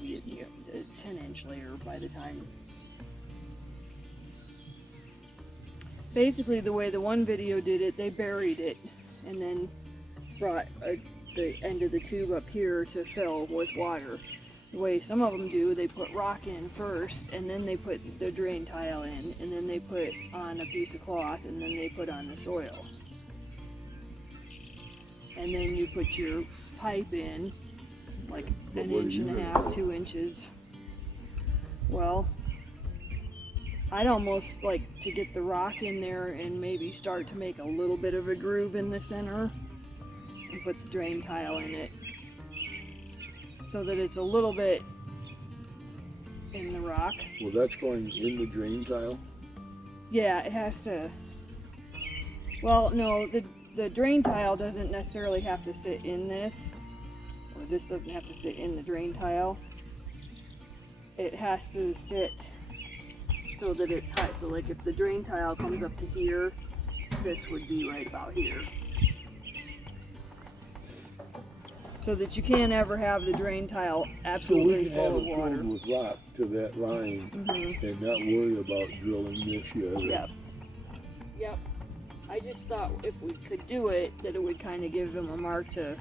maybe a 10-inch layer by the time. Basically, the way the one video did it, they buried it and then brought the end of the tube up here to fill with water. The way some of them do, they put rock in first, and then they put the drain tile in, and then they put on a piece of cloth, and then they put on the soil. And then you put your pipe in, like an inch and a half, 2 inches. Well, I'd almost like to get the rock in there and maybe start to make a little bit of a groove in the center and put the drain tile in it so that it's a little bit in the rock. Well, that's going in the drain tile? Yeah, it has to. Well, no, the drain tile doesn't necessarily have to sit in this, or this doesn't have to sit in the drain tile. It has to sit so that it's high. So like if the drain tile comes up to here, this would be right about here. So that you can't ever have the drain tile absolutely full of water. So we can have it filled with rock to that line and not worry about drilling this yet. Yep. Yep. I just thought if we could do it, that it would kind of give them a mark to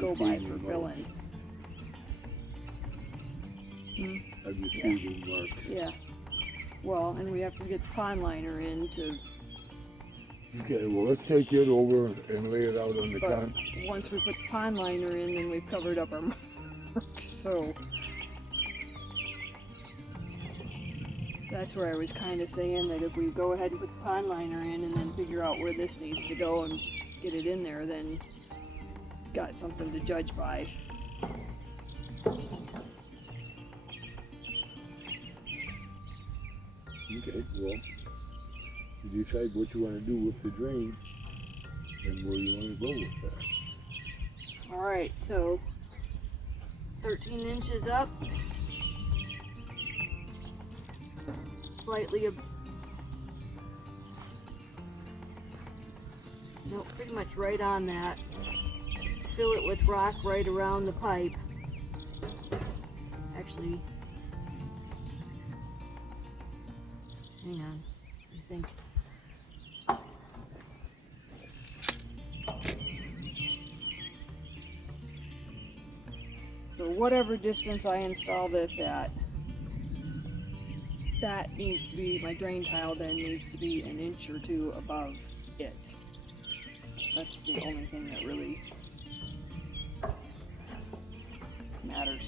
go by for filling. I just gave him marks. Yeah. Well, and we have to get the pond liner in to. Okay, well, let's take it over and lay it out on the con. Once we put the pond liner in, then we've covered up our marks. So that's where I was kind of saying that if we go ahead and put the pond liner in and then figure out where this needs to go and get it in there, then got something to judge by. Okay, well, you decide what you want to do with the drain and where you want to go with that. Alright, so 13 inches up, slightly no, pretty much right on that. Fill it with rock right around the pipe. Actually, hang on, I think. So whatever distance I install this at, that needs to be, my drain tile then needs to be an inch or two above it. That's the only thing that really matters.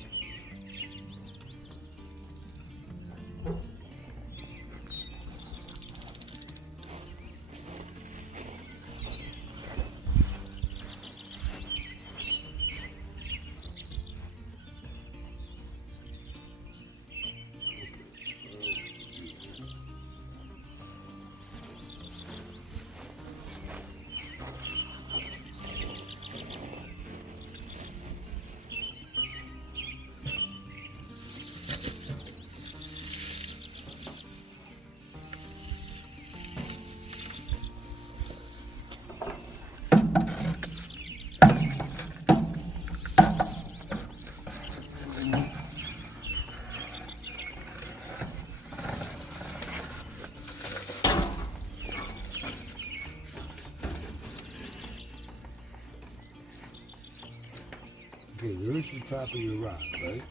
Okay, there's the top of your rock, right?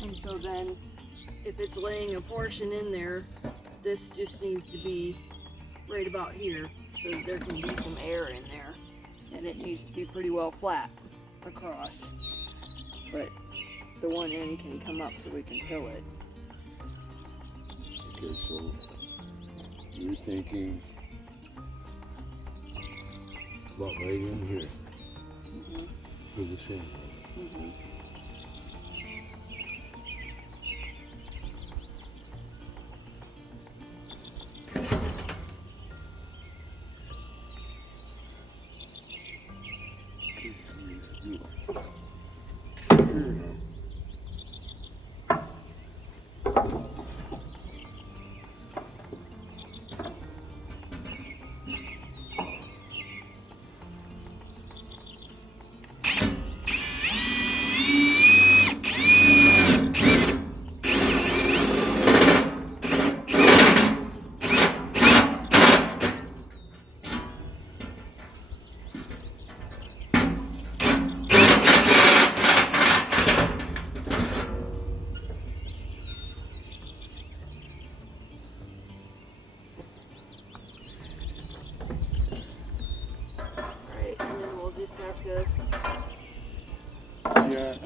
And so then, if it's laying a portion in there, this just needs to be right about here, so that there can be some air in there. And it needs to be pretty well flat across. But the one end can come up so we can fill it. Okay, so you're thinking about right in here for the sink.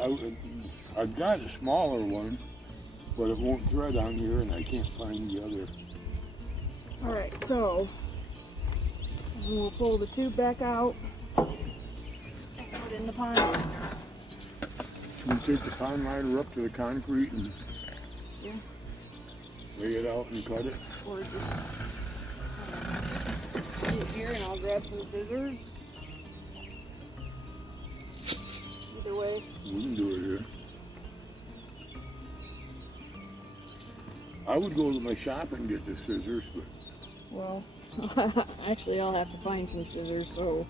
I've got a smaller one, but it won't thread on here, and I can't find the other. All right, so we'll pull the tube back out and put in the pond liner. You take the pond liner up to the concrete and Yeah. lay it out and cut it. Or just sit here and I'll grab some scissors. Either way. We can do it here. I would go to my shop and get the scissors, but Well, actually I'll have to find some scissors, so.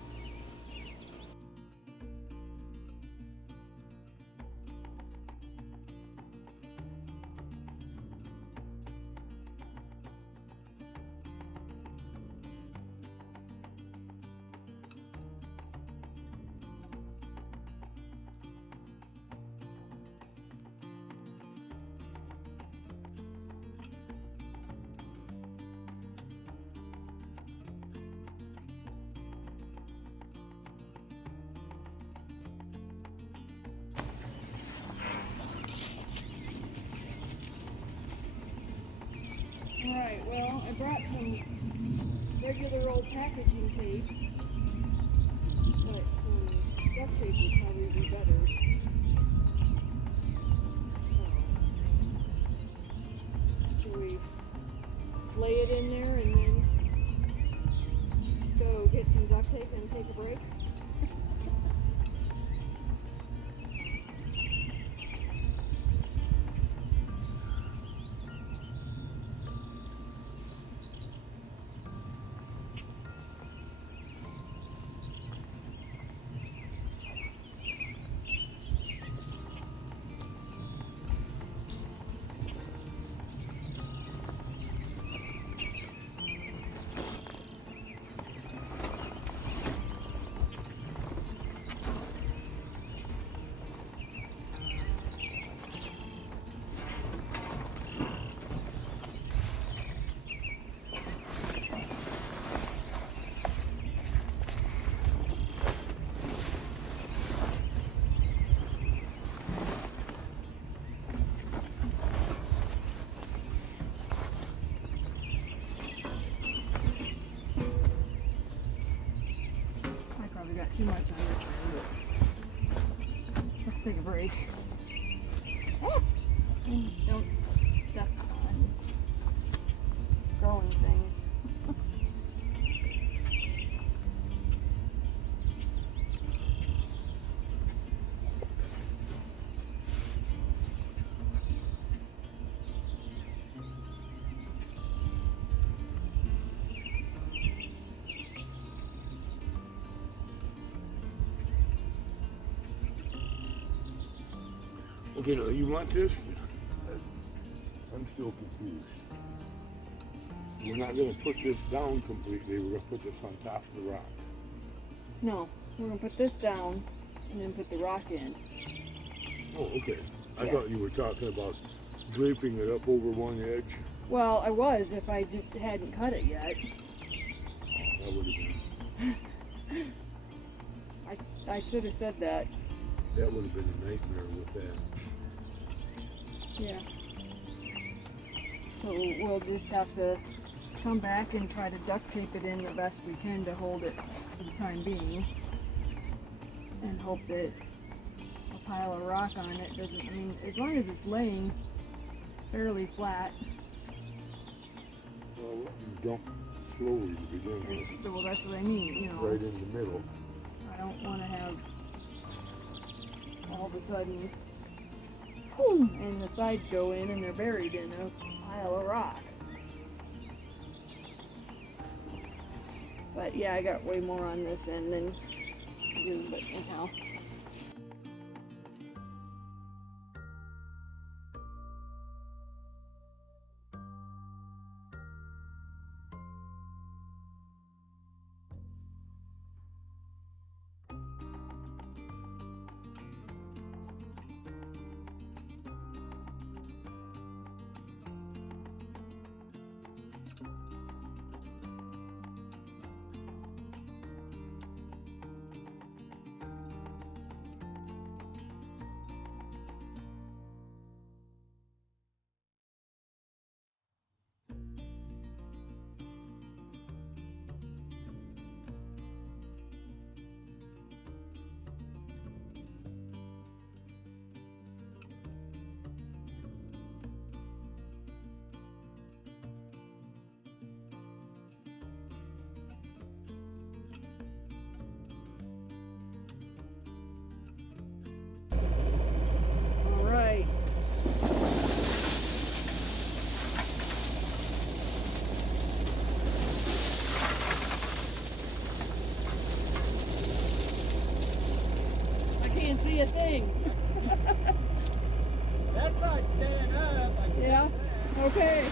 Alright, well, I brought some regular old packaging tape, but some duct tape would probably be better. So we lay it in there and then go get some duct tape and take a break? Got too much on this thing, but let's take a break. And don't step on growing things. okay, now you want this? I'm still confused. We're not going to put this down completely. We're going to put this on top of the rock. No, we're gonna put this down and then put the rock in. Oh, okay. I Yeah. thought you were talking about draping it up over one edge. Well, I was if I just hadn't cut it yet. That would have been. I should have said that. That would have been a nightmare with that. Yeah. So we'll just have to come back and try to duct tape it in the best we can to hold it for the time being. And hope that a pile of rock on it doesn't, I mean, as long as it's laying fairly flat. Well, you dump slowly to begin with. Well, that's what I mean, you know. Right in the middle. I don't want to have all of a sudden, boom, and the sides go in and they're buried in a pile of rock. But yeah, I got way more on this end than you, but anyhow. a thing. That side's staying up. I can Yeah. do that. Okay.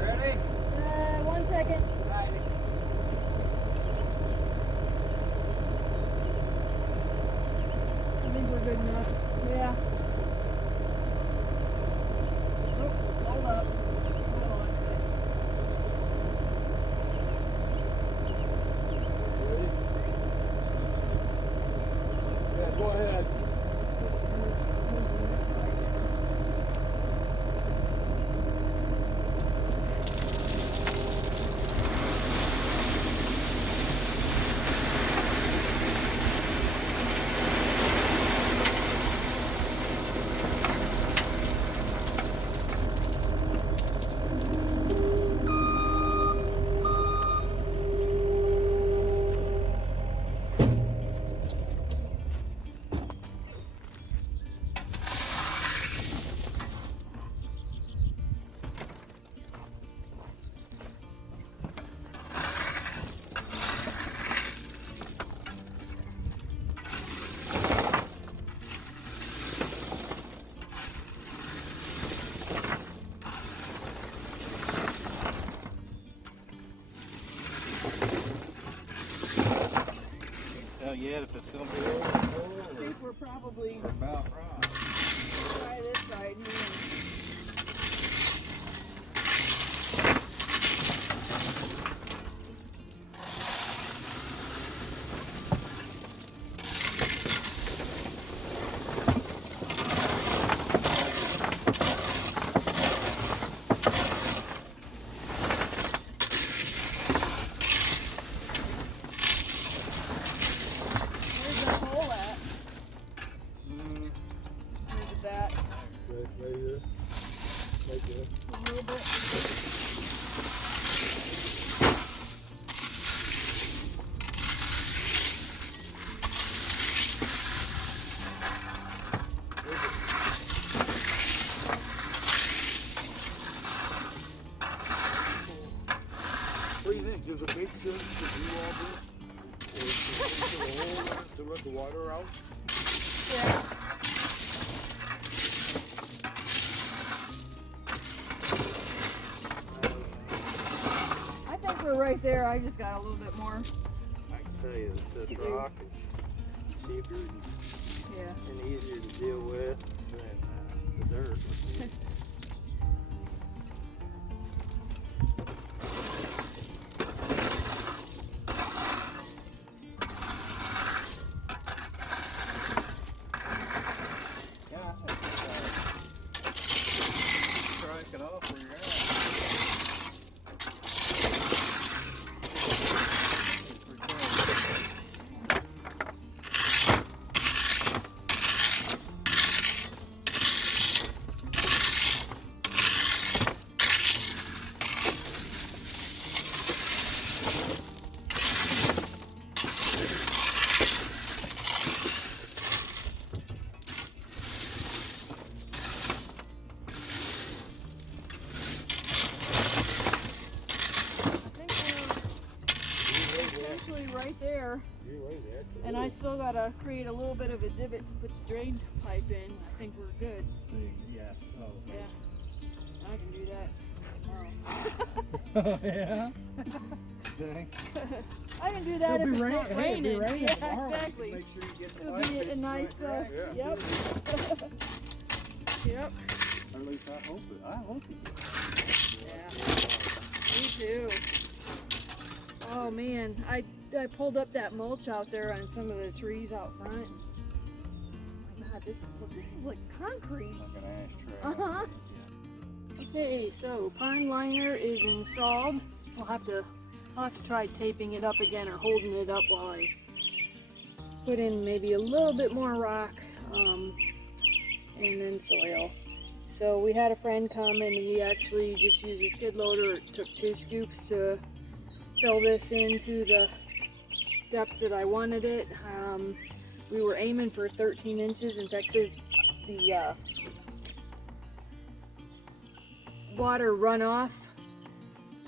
Ready? 1 second. Righty. I think we're good enough. Yeah. Nope. Hold up. Hold on. Ready? Yeah, go ahead. Tell yet if it's gonna be over I think we're probably or about right. try this side here. Where's the hole at? Where's it at? Right here. Right there. A little bit. What do you think? Does it make sense to do all this? Or to the hole to let the water out? Yeah. I think we're right there. I just got a little bit more. I can tell you that this rock is cheaper Yeah. and easier to deal with than the dirt. Strike it off where you're at. literally right there. You're right, that's a And I little- still gotta create a little bit of a divot to put the drain pipe in. I think we're good. Yes. Oh. Yeah, I can do that tomorrow. Oh yeah. Dang. I can do that if It'll it's be not hey, it'll be raining. raining Yeah, tomorrow. exactly. Make sure you get the It'll pipe be a fixed nice, right. yep. Yep. Or at least I hope it. I hope it. Yeah. Me too. Oh man, I pulled up that mulch out there on some of the trees out front. Oh my God, this is like concrete. Like an ashtray. Uh-huh. Okay, so pond liner is installed. I'll have to try taping it up again or holding it up while I put in maybe a little bit more rock and then soil. So we had a friend come and he actually just used a skid loader. It took 2 scoops to fill this into the depth that I wanted it. We were aiming for 13 inches. In fact, the water runoff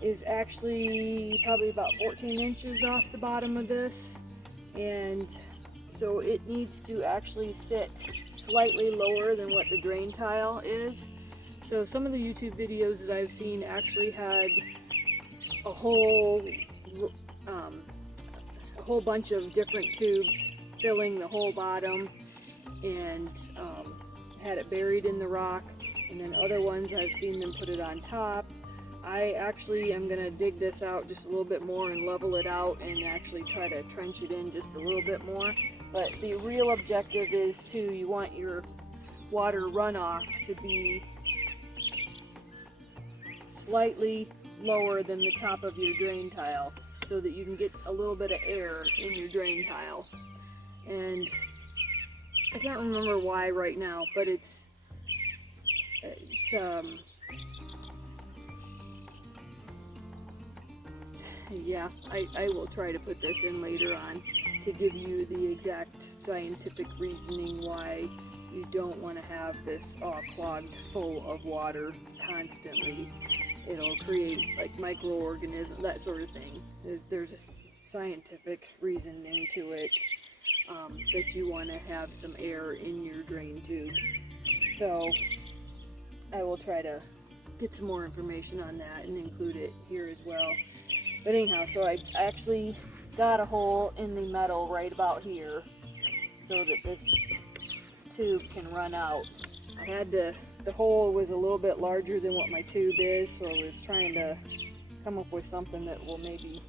is actually probably about 14 inches off the bottom of this, and so it needs to actually sit slightly lower than what the drain tile is. So some of the YouTube videos that I've seen actually had a whole bunch of different tubes filling the whole bottom and had it buried in the rock, and then other ones I've seen them put it on top. I actually am going to dig this out just a little bit more and level it out and actually try to trench it in just a little bit more. But the real objective is you want your water runoff to be slightly lower than the top of your drain tile so that you can get a little bit of air in your drain tile. And I can't remember why right now, but yeah, I will try to put this in later on to give you the exact scientific reasoning why you don't want to have this all clogged full of water constantly. It'll create like microorganisms, that sort of thing. There's a scientific reasoning to it, that you want to have some air in your drain tube. So I will try to get some more information on that and include it here as well. But anyhow, so I actually got a hole in the metal right about here so that this tube can run out. The hole was a little bit larger than what my tube is, so I was trying to come up with something that will maybe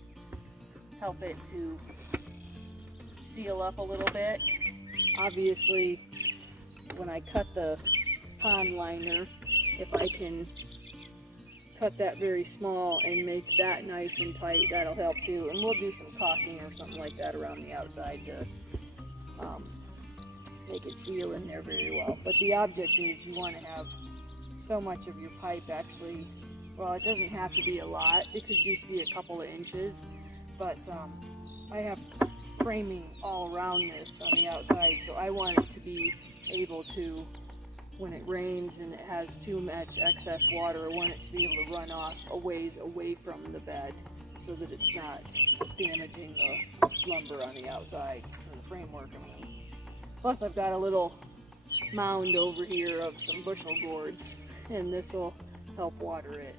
help it to seal up a little bit. Obviously, when I cut the pond liner, if I can cut that very small and make that nice and tight, that'll help too. And we'll do some caulking or something like that around the outside to make it seal in there very well. But the object is you want to have so much of your pipe actually, well, it doesn't have to be a lot. It could just be a couple of inches, but I have framing all around this on the outside, so I want it to be able to, when it rains and it has too much excess water, I want it to be able to run off a ways away from the bed so that it's not damaging the lumber on the outside, or the framework, I mean. Plus I've got a little mound over here of some bushel gourds, and this will help water it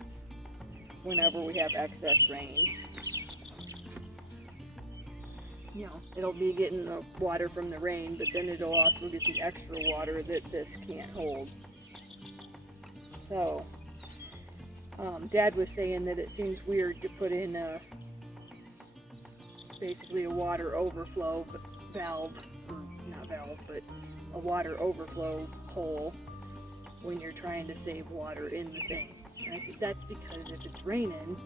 whenever we have excess rain. You know, it'll be getting the water from the rain, but then it'll also get the extra water that this can't hold. So, Dad was saying that it seems weird to put in basically a water overflow valve, or not valve, but a water overflow hole when you're trying to save water in the thing. And I said, that's because if it's raining,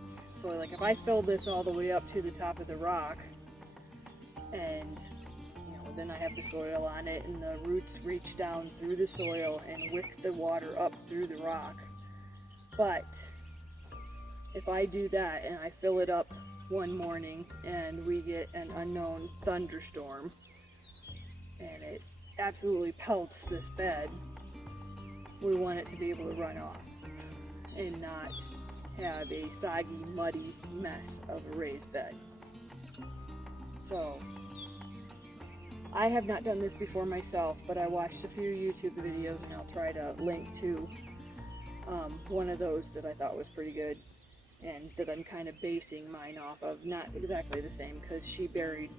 so like if I fill this all the way up to the top of the rock, and then I have the soil on it and the roots reach down through the soil and wick the water up through the rock. But if I do that and I fill it up one morning and we get an unknown thunderstorm and it absolutely pelts this bed, we want it to be able to run off and not have a soggy, muddy mess of a raised bed. So I have not done this before myself, but I watched a few YouTube videos, and I'll try to link to one of those that I thought was pretty good and that I'm kind of basing mine off of. Not exactly the same, because she buried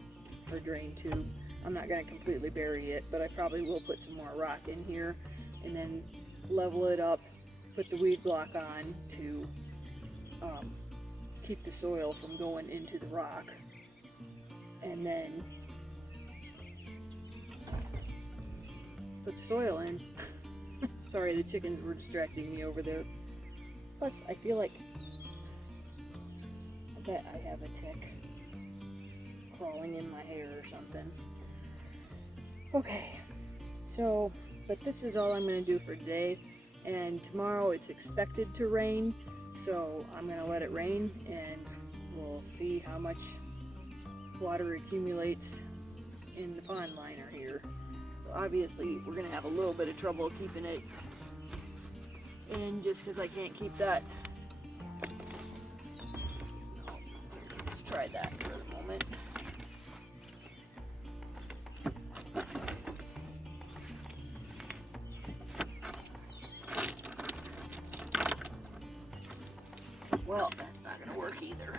her drain tube. I'm not going to completely bury it, but I probably will put some more rock in here and then level it up, put the weed block on to keep the soil from going into the rock, and then put the soil in. Sorry, the chickens were distracting me over there. Plus, I feel like I bet I have a tick crawling in my hair or something. Okay, so, but this is all I'm going to do for today, and tomorrow it's expected to rain, so I'm going to let it rain, and we'll see how much water accumulates in the pond liner here. So obviously we're going to have a little bit of trouble keeping it in, just because I can't keep that. Let's try that for a moment. Well, that's not going to work either.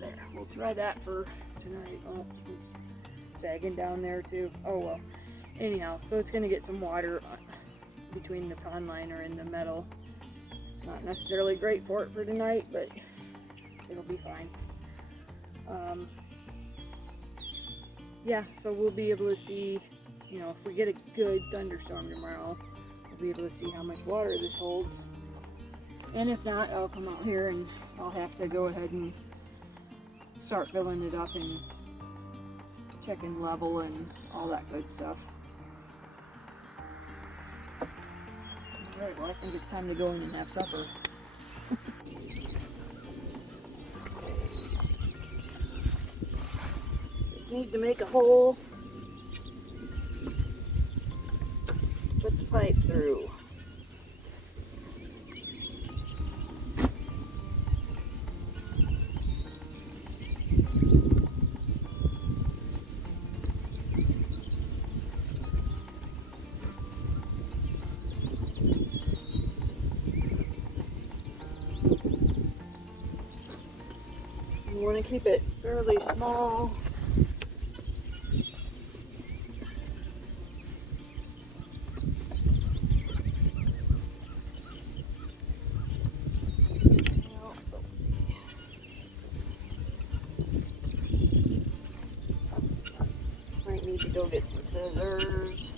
There, we'll try that for tonight. Oh, it's sagging down there too. Oh well. Anyhow, so it's going to get some water between the pond liner and the metal. Not necessarily great for it for tonight, but it'll be fine. Yeah, so we'll be able to see, you know, if we get a good thunderstorm tomorrow, we'll be able to see how much water this holds. And if not, I'll come out here and I'll have to go ahead and start filling it up and checking level and all that good stuff. Alright, well, I think it's time to go in and have supper. Just need to make a hole, put the pipe through. You want to keep it fairly small. Well, let's see. Might need to go get some scissors.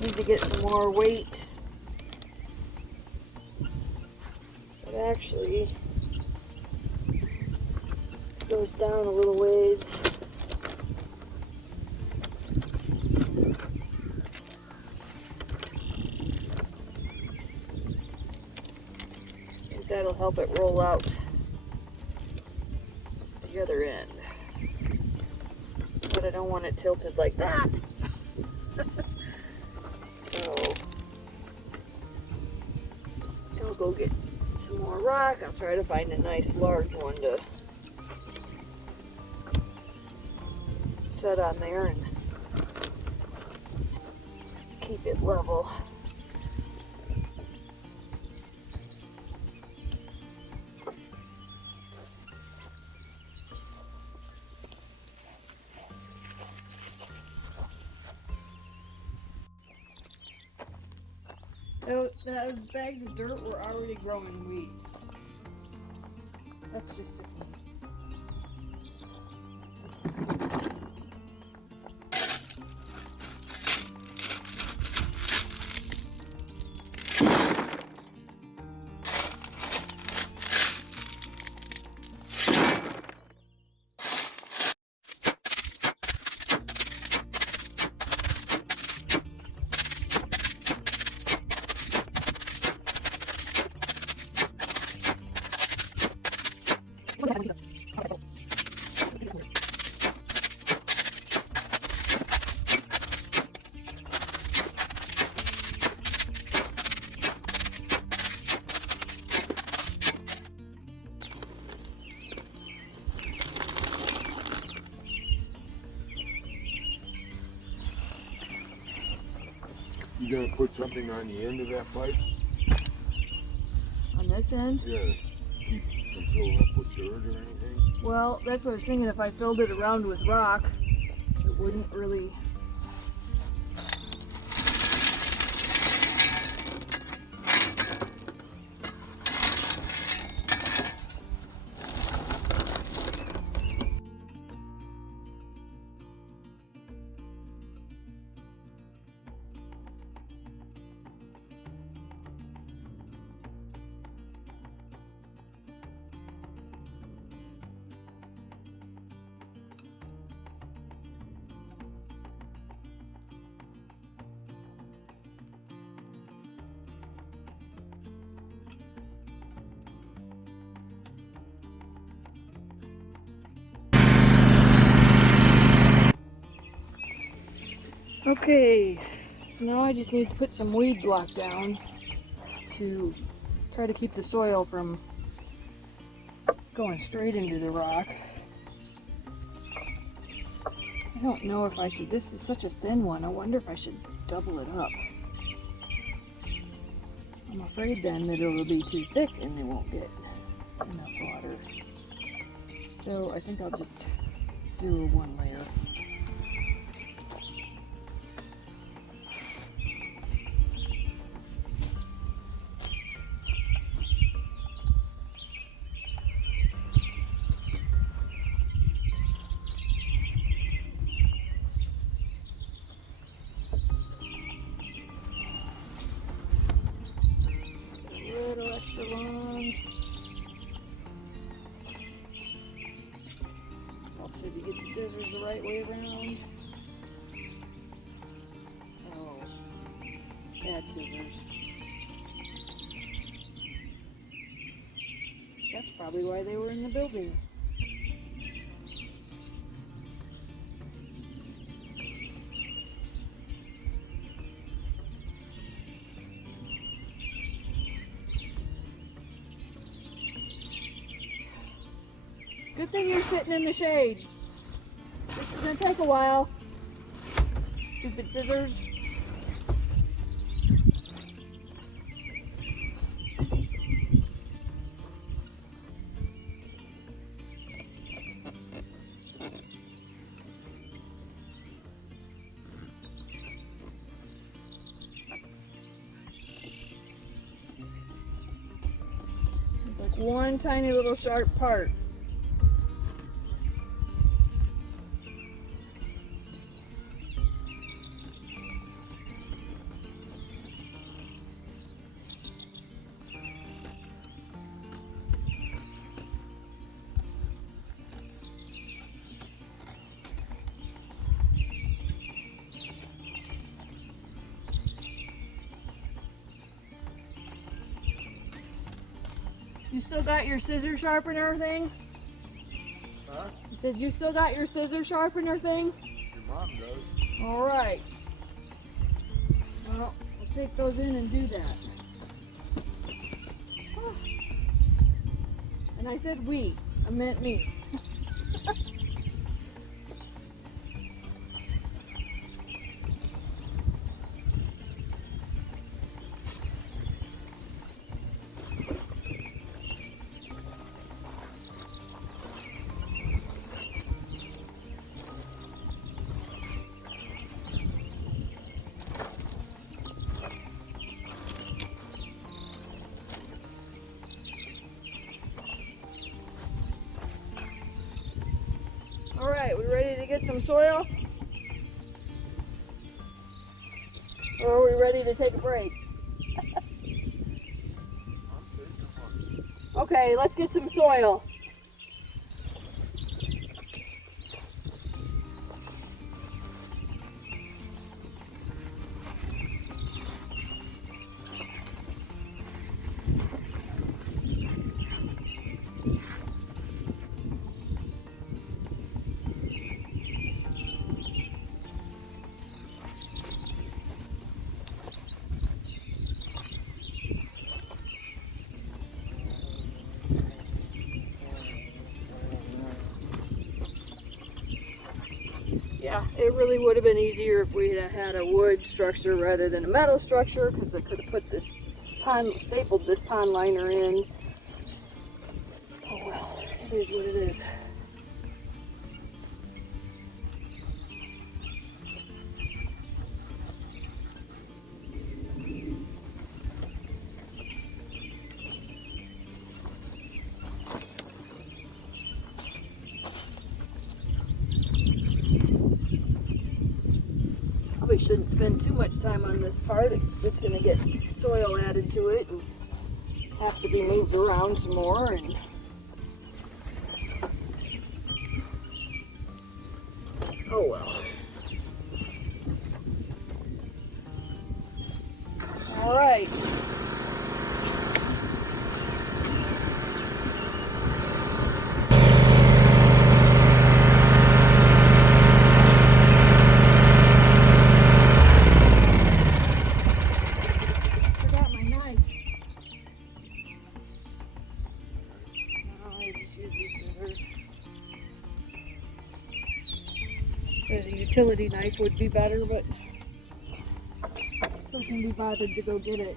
Need to get some more weight. It actually goes down a little ways. I think that'll help it roll out the other end. But I don't want it tilted like that. So I'll go get some more rock. I'll try to find a nice large one to set on there and keep it level. those bags of dirt were already growing weeds. That's just sickening. You gonna put something on the end of that pipe? On this end? Yeah. Keep from filling up with dirt or anything? Well, that's what I was thinking. If I filled it around with rock, it wouldn't really. Okay, so now I just need to put some weed block down to try to keep the soil from going straight into the rock. I don't know if I should, this is such a thin one, I wonder if I should double it up. I'm afraid then that it'll be too thick and they won't get enough water. So I think I'll just do a one layer. Helps if you get the scissors the right way around. Oh, bad scissors. That's probably why they were in the building. Good thing you're sitting in the shade. This is gonna take a while. Stupid scissors. It's like one tiny little sharp part. You still got your scissor sharpener thing? Huh? You said you still got your scissor sharpener thing? Your mom does. All right. Well, we'll take those in and do that. And I said we. I meant me. get some soil? Or are we ready to take a break? Okay, let's get some soil. Yeah, it really would have been easier if we had had a wood structure rather than a metal structure, because I could have put this pond, stapled this pond liner in. Oh well, it is what it is. Probably shouldn't spend too much time on this part. It's just going to get soil added to it and have to be moved around some more. And oh well. All right. Forgot my knife. No, I just use these scissors. A utility knife would be better, but who can be bothered to go get it?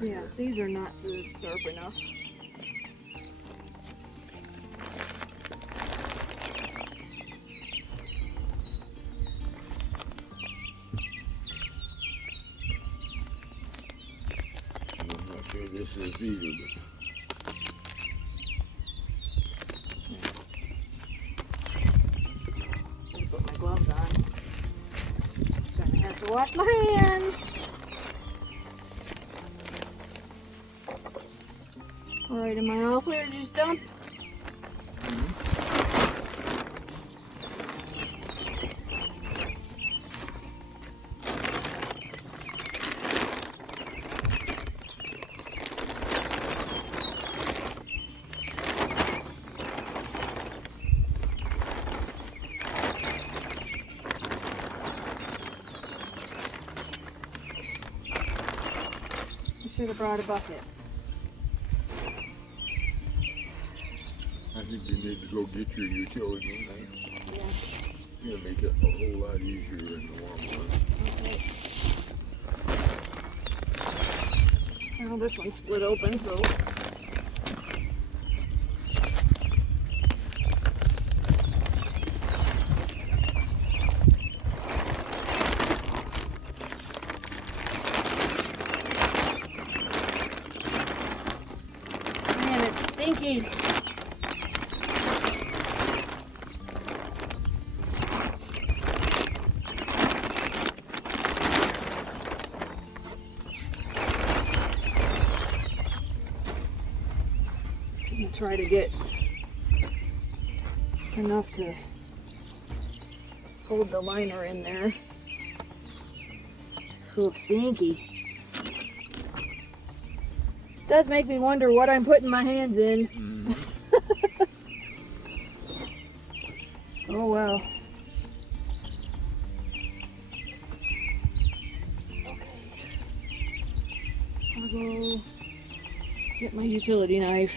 Yeah, these are not so sharp enough. I'm not sure this is either, Let me put my gloves on. Gonna have to wash my hands. Alright, am I all clear to just dump? I should have brought a bucket. I think you need to go get your utility knife. Yeah. It'll make it a whole lot easier in the warm weather. Okay. Well, this one's split open, so. Man, it's stinky. Try to get enough to hold the liner in there. Looks stinky. Does make me wonder what I'm putting my hands in. Mm-hmm. Oh well. Okay. I'll go get my utility knife.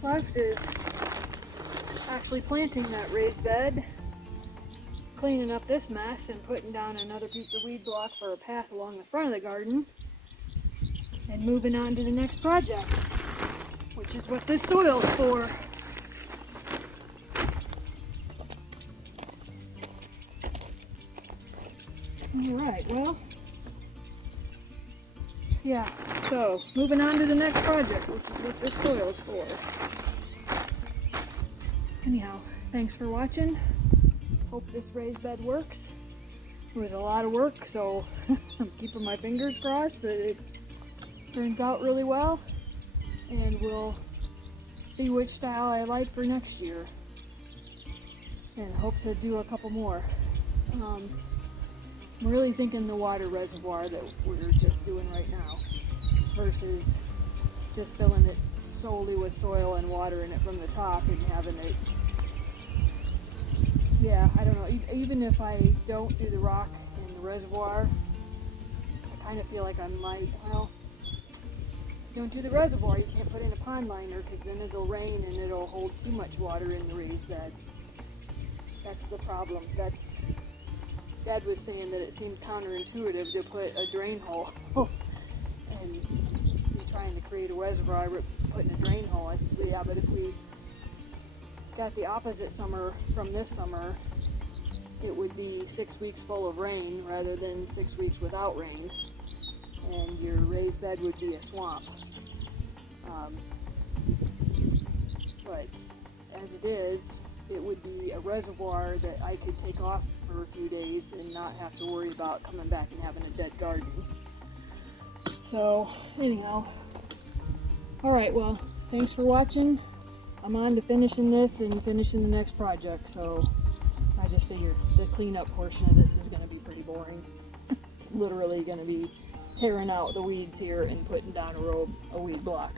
what's left is actually planting that raised bed, cleaning up this mess, and putting down another piece of weed block for a path along the front of the garden, and moving on to the next project, which is what this soil's for. Alright, well, yeah, so moving on to the next project, which is what this soil's for. Anyhow, thanks for watching. Hope this raised bed works. It was a lot of work, so I'm keeping my fingers crossed that it turns out really well, and we'll see which style I like for next year, and hope to do a couple more. I'm really thinking the water reservoir that we're just doing right now versus just filling it solely with soil and water in it from the top and having it, yeah, I don't know, even if I don't do the rock in the reservoir, I kind of feel like I might, well, if you don't do the reservoir, you can't put in a pond liner because then it'll rain and it'll hold too much water in the raised bed. That's the problem. Dad was saying that it seemed counterintuitive to put a drain hole and be trying to create a reservoir putting a drain hole. I said, yeah, but if we got the opposite summer from this summer, it would be 6 weeks full of rain rather than 6 weeks without rain, and your raised bed would be a swamp. But as it is, it would be a reservoir that I could take off for a few days and not have to worry about coming back and having a dead garden. So anyhow, alright, well, thanks for watching. I'm on to finishing this and finishing the next project, so I just figured the cleanup portion of this is going to be pretty boring. Literally going to be tearing out the weeds here and putting down a weed block.